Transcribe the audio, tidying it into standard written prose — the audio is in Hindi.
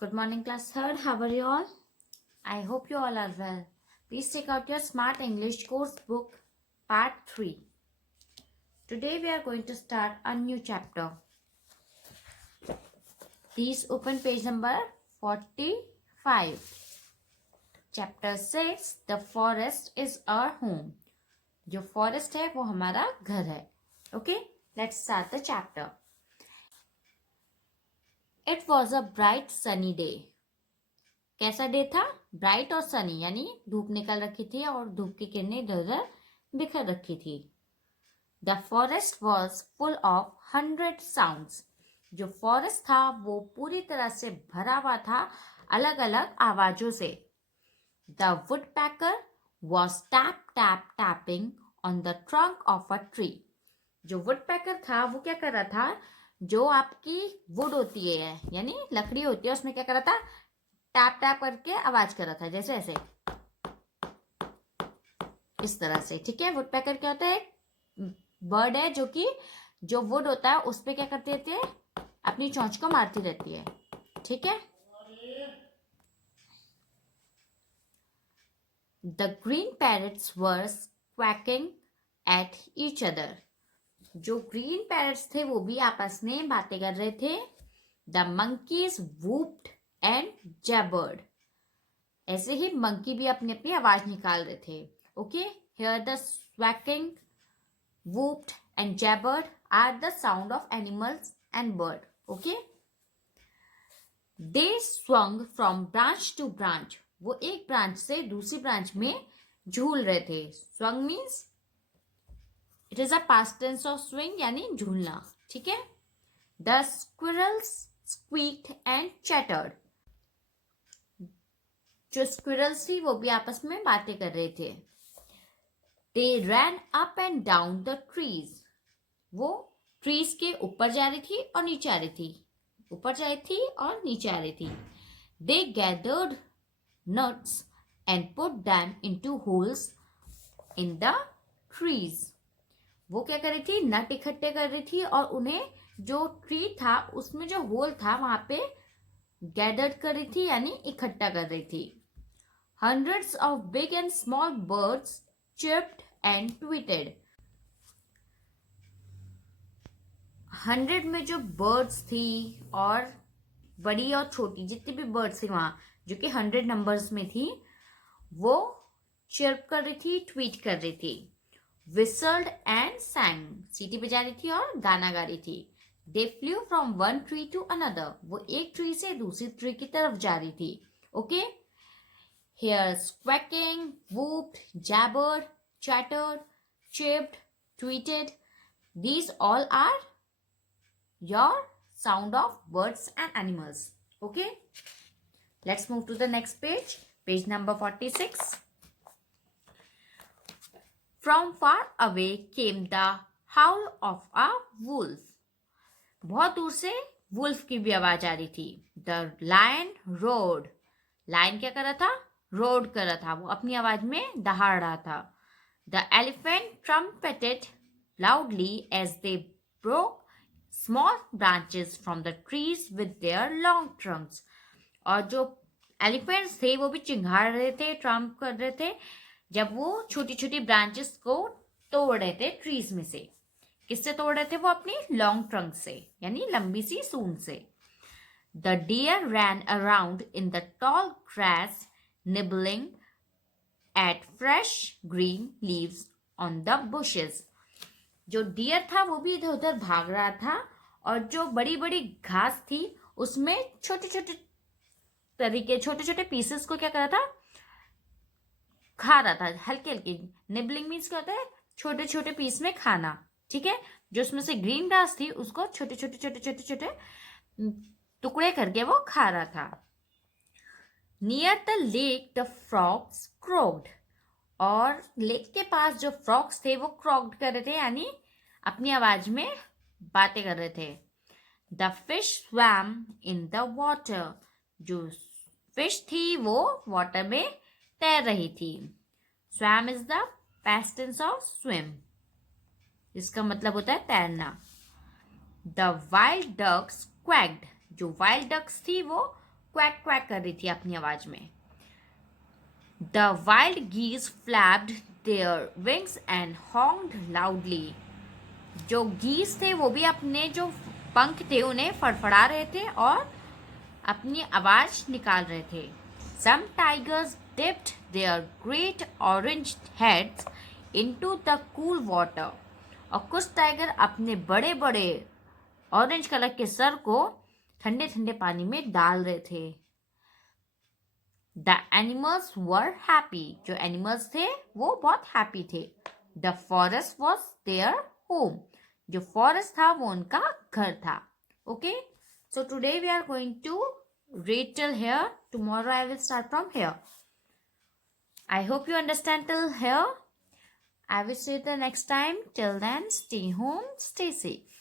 Good morning, class third. How are you all? I hope you all are well. Please take out your Smart English course book, part 3. Today we are going to start a new chapter. Please open page number 45. Chapter says the forest is our home. जो forest है वो हमारा घर है. Okay, let's start the chapter. It was a bright sunny day. कैसा डे था? ब्राइट और सनी, यानी धूप निकल रखी थी और धूप की किरणें इधर उधर बिखर रखी थी. The forest was full of 100 sounds. जो फॉरेस्ट था वो पूरी तरह से भरा हुआ था अलग अलग आवाजों से. The wood packer was tap tap tapping on the trunk of a tree. जो वुड पैकर था वो क्या कर रहा था? जो आपकी वुड होती है यानी लकड़ी होती है, उसमें क्या कर रहा था? टैप टैप करके आवाज कर रहा था, जैसे ऐसे इस तरह से. ठीक है. वुड पैकर क्या होता है? बर्ड है जो कि जो वुड होता है उस पे क्या करती रहती है? अपनी चोंच को मारती रहती है. ठीक है. The green parrots were squawking at each other. जो ग्रीन पैरट्स थे वो भी आपस में बातें कर रहे थे. The monkeys whooped and jabbered. ऐसे ही मंकी भी अपनी अपनी आवाज निकाल रहे थे. Okay. Here the squawking, whooped and jabbered are the sound of animals and bird. Okay. They swung from branch to branch. वो एक ब्रांच से दूसरी ब्रांच में झूल रहे थे. swung means it is a past tense of swing, यानी झूलना. ठीक है. The squirrels squeaked and chattered. जो squirrels थी वो भी आपस में बातें कर रहे थे. They ran up and down the trees. वो ट्रीज के ऊपर जा रही थी और नीचे आ रही थी. ऊपर जा रही थी और नीचे आ रही थी. They gathered nuts and put them into holes in the trees. वो क्या कर रही थी? नट इकट्ठे कर रही थी और उन्हें जो ट्री था उसमें जो होल था वहां पे गैदर्ड कर रही थी, यानी इकट्ठा कर रही थी. Hundreds of big and small birds chirped and tweeted. 100 में जो बर्ड्स थी और बड़ी और छोटी जितनी भी बर्ड्स थी वहां, जो कि 100 नंबर्स में थी, वो चिर्प कर रही थी, ट्वीट कर रही थी. विसल्ड एंड sang, सीटी बजा रही थी और गाना गा रही थी. They flew from one tree to another. वो एक ट्री से दूसरी ट्री की तरफ जा रही थी. Okay. Here squawking, whooped, jabbered, chattered, chirped, tweeted. These all are your sound of birds and animals. Okay. Let's move to the next page. Page number 46. From far away came the howl of a wolf. बहुत दूर से वुल्फ की भी आवाज आ रही थी. The lion roared. लायन क्या कर रहा था? रोड कर रहा था. वो अपनी आवाज में दहाड़ रहा था. The elephant trumpeted loudly as they broke small branches from the trees with their long trunks. और जो एलिफेंट्स थे वो भी चिंघाड़ रहे थे, ट्रम्प कर रहे थे जब वो छोटी छोटी ब्रांचेस को तोड़ रहे थे ट्रीज में से. किससे तोड़ रहे थे? वो अपनी लॉन्ग ट्रंक से, यानी लंबी सी सूंड से. The deer ran around in the tall grass, nibbling at fresh green leaves on the bushes. जो डियर था वो भी इधर उधर भाग रहा था और जो बड़ी बड़ी घास थी उसमें छोटे छोटे पीसेस को क्या कर रहा था? खा रहा था, हल्के हल्के. निबलिंग मीन्स क्या होता है? छोटे छोटे पीस में खाना. ठीक है. जो उसमें से ग्रीन ग्रास थी उसको छोटे छोटे टुकड़े करके वो खा रहा था. Near the lake the frogs croaked. और लेक के पास जो फ्रॉग्स थे वो क्रोक्ड कर रहे थे, यानी अपनी आवाज में बातें कर रहे थे. The fish swam in the water. जो फिश थी वो वाटर में तैर रही थी. Swam is the past tense of swim. इसका मतलब होता है तैरना. The wild ducks quacked. जो वाइल्ड डक्स थी वो क्वैक क्वैक कर रही थी अपनी आवाज में. The wild geese flapped their wings and honked loudly. जो geese थे वो भी अपने जो पंख थे उन्हें फड़फड़ा रहे थे और अपनी आवाज निकाल रहे थे. Some tigers dipped their great orange heads into the cool water. और कुछ टाइगर अपने बड़े बड़े ऑरेंज कलर के सर को ठंडे ठंडे पानी में डाल रहे थे. The animals were happy. जो एनिमल्स थे वो बहुत हैप्पी थे. The forest was their home. जो फॉरेस्ट था वो उनका घर था. Okay? So today we are going to read till here. Tomorrow I will start from here. I hope you understand till here. I will see you the next time. Till then, stay home, stay safe.